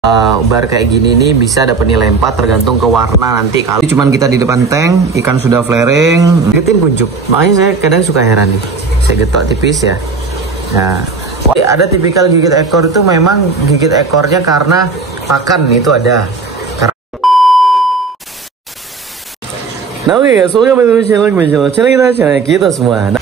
bar kayak gini nih bisa dapat nilai 4 tergantung ke warna nanti. Kalau cuman kita di depan tank, ikan sudah flaring, gigitin kuncup. Makanya saya kadang suka heran nih, saya getok tipis ya. Nah, ada tipikal gigit ekor itu memang gigit ekornya karena pakan, itu ada. Nah oke guys, welcome back to channel kita semua.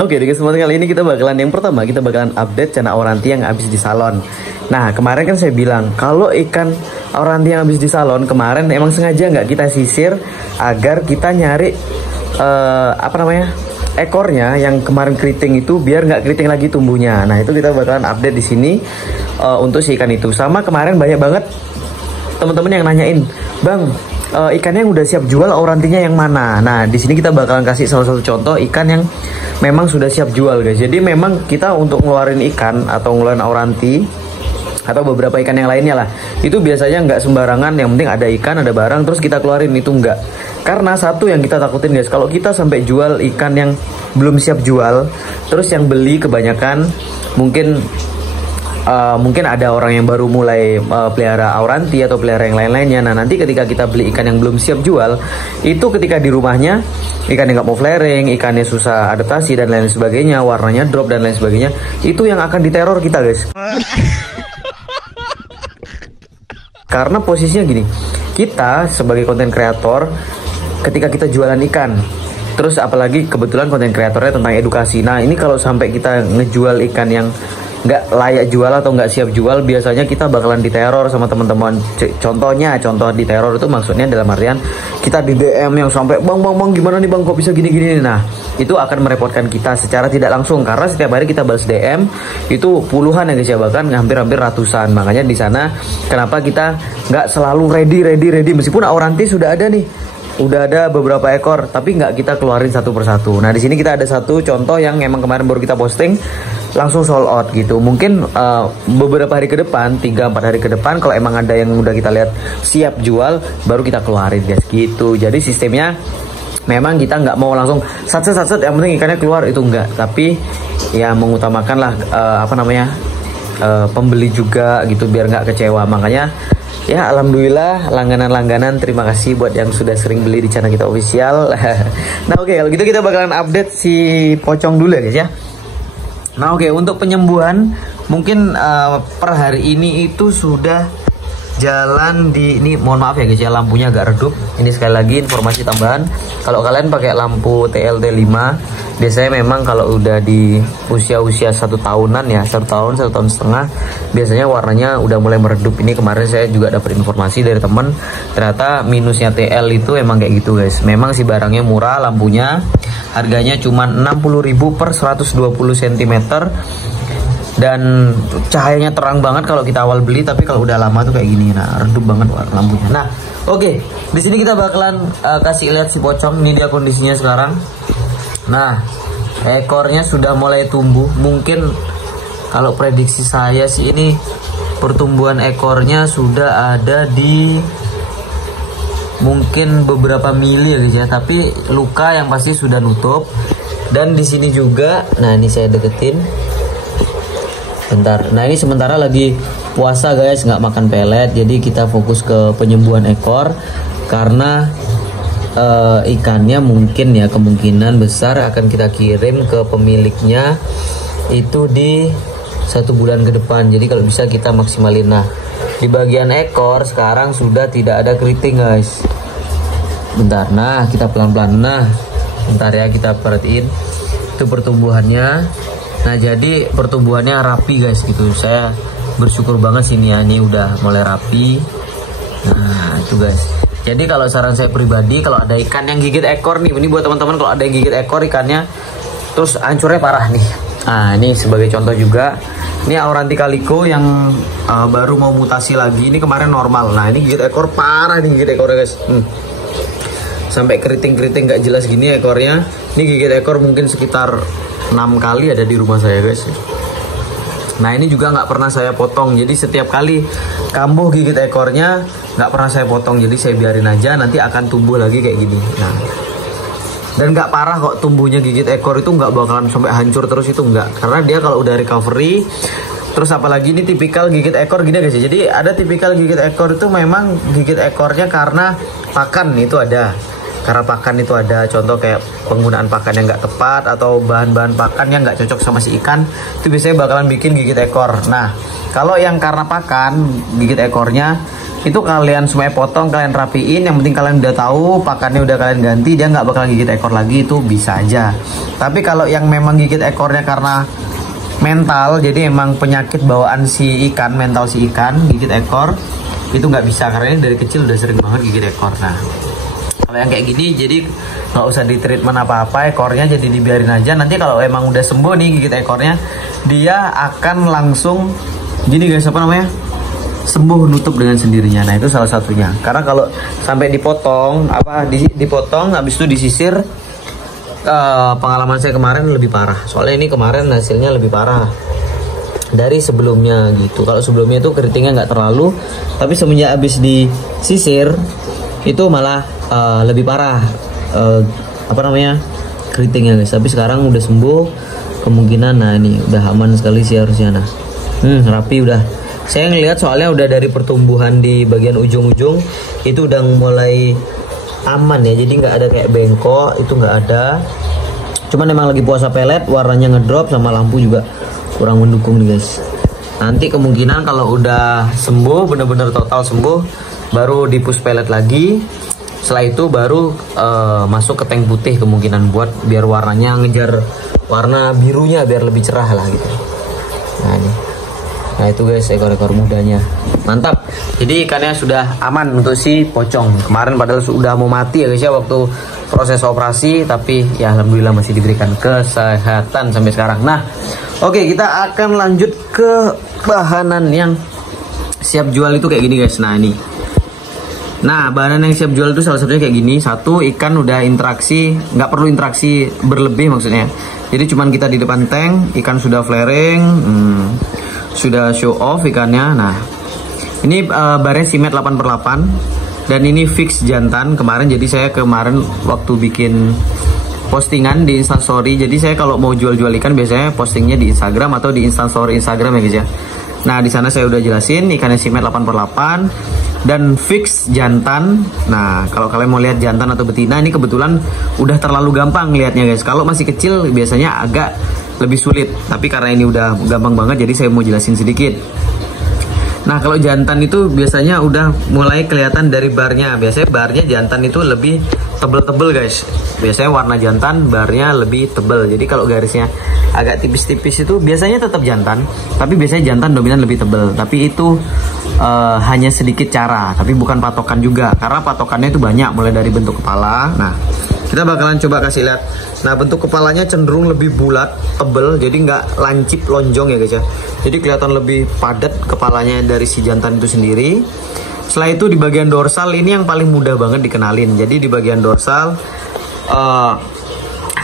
Oke, di kesempatan kali ini kita bakalan update chana auranti yang habis di salon. Nah, kemarin kan saya bilang kalau ikan auranti yang habis di salon kemarin emang sengaja nggak kita sisir agar kita nyari ekornya yang kemarin keriting itu biar nggak keriting lagi tumbuhnya. Nah, itu kita bakalan update di sini untuk si ikan itu. Sama kemarin banyak banget teman-teman yang nanyain, "Bang, ikannya yang udah siap jual aurantinya yang mana?" Nah, di sini kita bakalan kasih salah satu contoh ikan yang memang sudah siap jual, guys. Jadi memang kita untuk ngeluarin ikan atau ngeluarin auranti atau beberapa ikan yang lainnya lah, itu biasanya nggak sembarangan. Yang penting ada ikan, ada barang, terus kita keluarin, itu enggak. Karena satu yang kita takutin, guys, kalau kita sampai jual ikan yang belum siap jual, terus yang beli kebanyakan mungkin ada orang yang baru mulai pelihara auranti atau pelihara yang lain-lainnya. Nah, nanti ketika kita beli ikan yang belum siap jual, itu ketika di rumahnya ikannya nggak mau flaring, ikannya susah adaptasi dan lain sebagainya, warnanya drop dan lain sebagainya, itu yang akan diteror kita, guys. Karena posisinya gini, kita sebagai konten kreator ketika kita jualan ikan, terus apalagi kebetulan konten kreatornya tentang edukasi. Nah, ini kalau sampai kita ngejual ikan yang nggak layak jual atau nggak siap jual, biasanya kita bakalan diteror sama teman-teman. Contoh diteror itu maksudnya dalam artian kita di DM yang sampai bang gimana nih bang, kok bisa gini. Nah, itu akan merepotkan kita secara tidak langsung karena setiap hari kita balas DM itu puluhan ya guys ya, bahkan hampir ratusan. Makanya di sana kenapa kita nggak selalu ready meskipun auranti sudah ada nih, udah ada beberapa ekor, tapi nggak kita keluarin satu persatu. Nah, di sini kita ada satu contoh yang emang kemarin baru kita posting, langsung sold out gitu. Mungkin beberapa hari ke depan, 3-4 hari ke depan, kalau emang ada yang udah kita lihat siap jual, baru kita keluarin, guys, gitu. Jadi sistemnya memang kita nggak mau langsung satset yang penting ikannya keluar, itu enggak. Tapi ya mengutamakan lah pembeli juga gitu, biar nggak kecewa. Makanya ya alhamdulillah langganan terima kasih buat yang sudah sering beli di channel kita official. Nah oke, kalau gitu kita bakalan update si pocong dulu ya guys ya. Nah oke, untuk penyembuhan mungkin per hari ini itu sudah jalan di ini, mohon maaf ya guys ya, lampunya agak redup. Ini sekali lagi informasi tambahan, kalau kalian pakai lampu TLT 5 biasanya memang kalau udah di usia 1 tahunan ya, 1 tahun 1 tahun setengah, biasanya warnanya udah mulai meredup. Ini kemarin saya juga dapat informasi dari temen, ternyata minusnya TL itu emang kayak gitu guys. Memang si barangnya murah, lampunya harganya cuma 60.000 per 120 cm dan cahayanya terang banget kalau kita awal beli, tapi kalau udah lama tuh kayak gini. Nah, redup banget lampunya. Nah, oke, di sini kita bakalan kasih lihat si pocong. Ini dia kondisinya sekarang. Nah, ekornya sudah mulai tumbuh. Mungkin kalau prediksi saya sih ini pertumbuhan ekornya sudah ada di mungkin beberapa mili ya guys ya, tapi luka yang pasti sudah nutup. Dan di sini juga, nah ini saya deketin. Bentar. Nah, ini sementara lagi puasa guys, nggak makan pelet, jadi kita fokus ke penyembuhan ekor karena ikannya mungkin ya kemungkinan besar akan kita kirim ke pemiliknya itu di 1 bulan ke depan. Jadi kalau bisa kita maksimalin. Nah, di bagian ekor sekarang sudah tidak ada keriting guys. Bentar, nah kita pelan-pelan. Nah, bentar ya, kita perhatiin itu pertumbuhannya. Nah, jadi pertumbuhannya rapi guys gitu. Saya bersyukur banget sini ya, ini udah mulai rapi. Nah, itu guys. Jadi kalau saran saya pribadi, kalau ada ikan yang gigit ekor nih, ini buat teman-teman, kalau ada yang gigit ekor ikannya terus hancurnya parah nih. Nah, ini sebagai contoh juga. Ini auranti calico yang baru mau mutasi lagi. Ini kemarin normal. Nah, ini gigit ekor parah nih, gigit ekornya guys. Sampai keriting-keriting gak jelas gini ekornya. Ini gigit ekor mungkin sekitar 6 kali ada di rumah saya guys. Nah, ini juga nggak pernah saya potong. Jadi setiap kali kambuh gigit ekornya, nggak pernah saya potong, jadi saya biarin aja, nanti akan tumbuh lagi kayak gini. Nah, dan nggak parah kok tumbuhnya gigit ekor itu, nggak bakalan sampai hancur terus, itu nggak, karena dia kalau udah recovery. Terus apalagi ini tipikal gigit ekor gini guys, jadi ada tipikal gigit ekor itu memang gigit ekornya karena pakan itu ada. Karena pakan itu ada, contoh kayak penggunaan pakan yang nggak tepat atau bahan-bahan pakan yang nggak cocok sama si ikan, itu biasanya bakalan bikin gigit ekor. Nah, kalau yang karena pakan gigit ekornya, itu kalian semuanya potong, kalian rapiin, yang penting kalian udah tahu pakannya udah kalian ganti, dia nggak bakalan gigit ekor lagi, itu bisa aja. Tapi kalau yang memang gigit ekornya karena mental, jadi emang penyakit bawaan si ikan, mental si ikan, gigit ekor, itu nggak bisa, karena ini dari kecil udah sering banget gigit ekor. Nah, kalau yang kayak gini jadi nggak usah di treatment apa-apa, ekornya jadi dibiarin aja. Nanti kalau emang udah sembuh nih gigit ekornya, dia akan langsung gini guys, apa namanya, sembuh, nutup dengan sendirinya. Nah, itu salah satunya. Karena kalau sampai dipotong, dipotong habis itu disisir, pengalaman saya kemarin lebih parah. Soalnya ini kemarin hasilnya lebih parah dari sebelumnya gitu. Kalau sebelumnya itu keritingnya nggak terlalu, tapi semenjak habis disisir itu malah lebih parah apa namanya, keritingnya guys. Tapi sekarang udah sembuh kemungkinan. Nah, ini udah aman sekali sih harusnya. Nah, rapi udah. Saya ngelihat soalnya udah dari pertumbuhan di bagian ujung-ujung itu udah mulai aman ya, jadi nggak ada kayak bengkok, itu nggak ada. Cuman emang lagi puasa pelet, warnanya ngedrop, sama lampu juga kurang mendukung nih guys. Nanti kemungkinan kalau udah sembuh, bener-bener total sembuh, baru dipus pelet lagi. Setelah itu baru masuk ke tank putih kemungkinan, buat biar warnanya ngejar warna birunya biar lebih cerah lah gitu. Nah, ini. Nah, itu guys ekor-ekor mudanya. Mantap. Jadi ikannya sudah aman untuk si pocong. Kemarin padahal sudah mau mati ya guys ya waktu proses operasi, tapi ya alhamdulillah masih diberikan kesehatan sampai sekarang. Nah, oke, kita akan lanjut ke bahanan yang siap jual itu kayak gini guys. Nah, ini. Nah, bahanan yang siap jual itu salah satunya kayak gini. Satu, ikan udah interaksi, nggak perlu interaksi berlebih maksudnya. Jadi cuman kita di depan tank, ikan sudah flaring, sudah show off ikannya. Nah, ini barnya simet 8/8 dan ini fix jantan kemarin. Jadi saya kemarin waktu bikin postingan di Instastory, jadi saya kalau mau jual-jual ikan biasanya postingnya di Instagram atau di Instastory Instagram ya guys ya. Nah, di sana saya udah jelasin ikannya simet 8/8 dan fix jantan. Nah, kalau kalian mau lihat jantan atau betina, ini kebetulan udah terlalu gampang lihatnya guys. Kalau masih kecil biasanya agak lebih sulit, tapi karena ini udah gampang banget, jadi saya mau jelasin sedikit. Nah, kalau jantan itu biasanya udah mulai kelihatan dari barnya. Biasanya barnya jantan itu lebih tebel-tebel guys. Biasanya warna jantan barnya lebih tebel. Jadi kalau garisnya agak tipis-tipis itu biasanya tetap jantan, tapi biasanya jantan dominan lebih tebel. Tapi itu hanya sedikit cara, tapi bukan patokan juga, karena patokannya itu banyak, mulai dari bentuk kepala. Nah, kita bakalan coba kasih lihat. Nah, bentuk kepalanya cenderung lebih bulat, tebel, jadi nggak lancip lonjong ya guys ya. Jadi kelihatan lebih padat kepalanya dari si jantan itu sendiri. Setelah itu di bagian dorsal ini yang paling mudah banget dikenalin. Jadi di bagian dorsal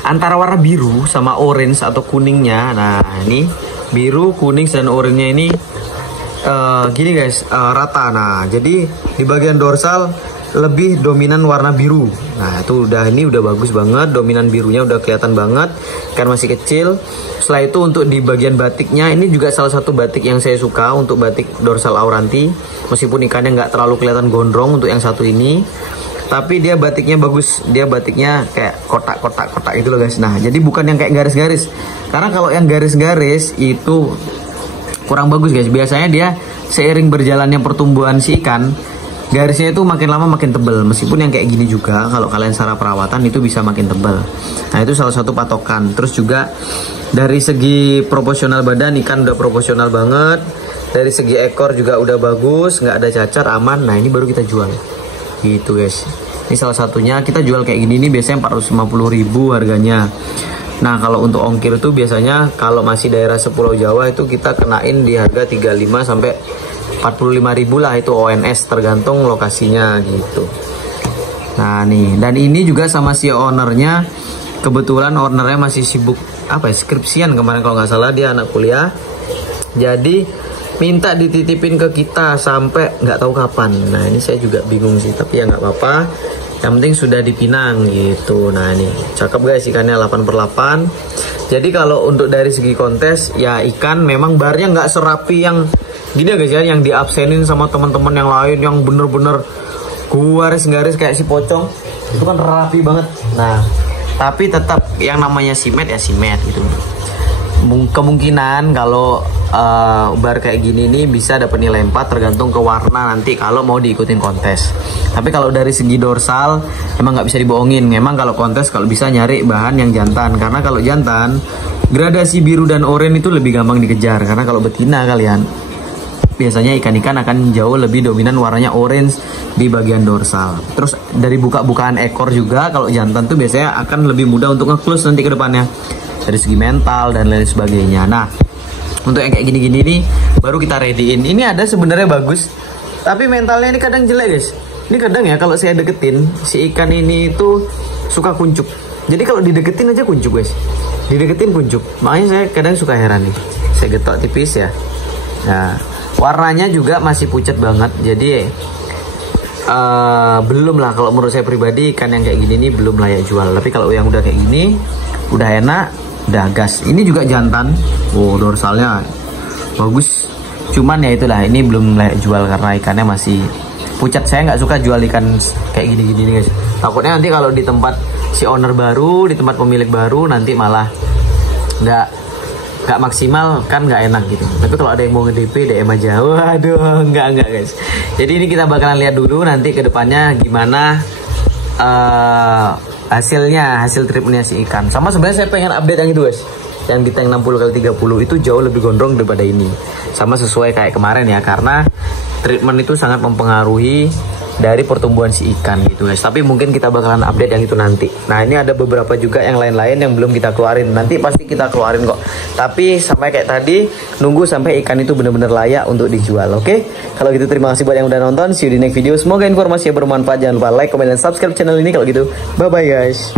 antara warna biru sama orange atau kuningnya. Nah, ini biru, kuning, dan oranye ini gini guys, rata. Nah, jadi di bagian dorsal lebih dominan warna biru. Nah, itu ini udah bagus banget, dominan birunya udah kelihatan banget kan, masih kecil. Setelah itu untuk di bagian batiknya, ini juga salah satu batik yang saya suka untuk batik dorsal auranti. Meskipun ikannya nggak terlalu kelihatan gondrong untuk yang satu ini, tapi dia batiknya bagus. Dia batiknya kayak kotak-kotak gitu loh guys. Nah, jadi bukan yang kayak garis-garis, karena kalau yang garis-garis itu kurang bagus guys. Biasanya dia seiring berjalannya pertumbuhan si ikan, garisnya itu makin lama makin tebal. Meskipun yang kayak gini juga kalau kalian secara perawatan itu bisa makin tebal. Nah, itu salah satu patokan. Terus juga dari segi proporsional badan, ikan udah proporsional banget. Dari segi ekor juga udah bagus, nggak ada cacar, aman. Nah, ini baru kita jual gitu guys. Ini salah satunya kita jual kayak gini nih, biasanya 450.000 harganya. Nah, kalau untuk ongkir itu biasanya kalau masih daerah sepulau Jawa itu kita kenain di harga 35 sampai 45.000 lah, itu ONS tergantung lokasinya gitu. Nah, nih, dan ini juga sama si ownernya, kebetulan ownernya masih sibuk skripsian kemarin kalau nggak salah, dia anak kuliah. Jadi minta dititipin ke kita sampai nggak tahu kapan. Nah ini saya juga bingung sih, tapi ya nggak apa-apa, yang penting sudah dipinang gitu. Nah ini cakep guys, ikannya 8/8. Jadi kalau untuk dari segi kontes ya ikan memang barnya nggak serapi yang gini ya guys ya, yang diabsenin sama teman-teman yang lain yang bener-bener garis-garis kayak si pocong itu kan rapi banget. Nah tapi tetap yang namanya simet ya simet gitu. Kemungkinan kalau bar kayak gini nih bisa dapat nilai 4 tergantung ke warna nanti kalau mau diikutin kontes. Tapi kalau dari segi dorsal emang nggak bisa dibohongin. Memang kalau kontes kalau bisa nyari bahan yang jantan, karena kalau jantan gradasi biru dan oranye itu lebih gampang dikejar. Karena kalau betina kalian biasanya ikan-ikan akan jauh lebih dominan warnanya orange di bagian dorsal. Terus dari buka-bukaan ekor juga kalau jantan tuh biasanya akan lebih mudah untuk nge-close nanti ke depannya dari segi mental dan lain sebagainya. Nah untuk yang kayak gini-gini nih baru kita readyin. Ini ada sebenarnya bagus, tapi mentalnya ini kadang jelek guys. Ini kadang ya kalau saya deketin si ikan ini tuh suka kuncup. Jadi kalau dideketin aja kuncup guys, dideketin kuncup. Makanya saya kadang suka heran nih. Saya getok tipis ya. Nah warnanya juga masih pucat banget, jadi belum lah kalau menurut saya pribadi ikan yang kayak gini nih belum layak jual. Tapi kalau yang udah kayak gini udah enak, udah gas. Ini juga jantan, dorsalnya bagus, cuman ya itulah ini belum layak jual karena ikannya masih pucat. Saya nggak suka jual ikan kayak gini-gini nih guys, takutnya nanti kalau di tempat si owner baru, di tempat pemilik baru nanti malah nggak maksimal kan, nggak enak gitu. Tapi kalau ada yang mau nge-DP DM aja. Waduh, enggak guys. Jadi ini kita bakalan lihat dulu nanti ke depannya gimana hasil treatmentnya si ikan. Sama sebenarnya saya pengen update yang itu guys, yang di tank 60x30 itu jauh lebih gondrong daripada ini. Sama sesuai kayak kemarin ya, karena treatment itu sangat mempengaruhi dari pertumbuhan si ikan gitu guys. Tapi mungkin kita bakalan update yang itu nanti. Nah ini ada beberapa juga yang lain-lain yang belum kita keluarin. Nanti pasti kita keluarin kok. Tapi sampai kayak tadi nunggu sampai ikan itu benar-benar layak untuk dijual. Oke? Kalau gitu terima kasih buat yang udah nonton. See you di next video. Semoga informasinya bermanfaat. Jangan lupa like, comment, dan subscribe channel ini kalau gitu. Bye bye guys.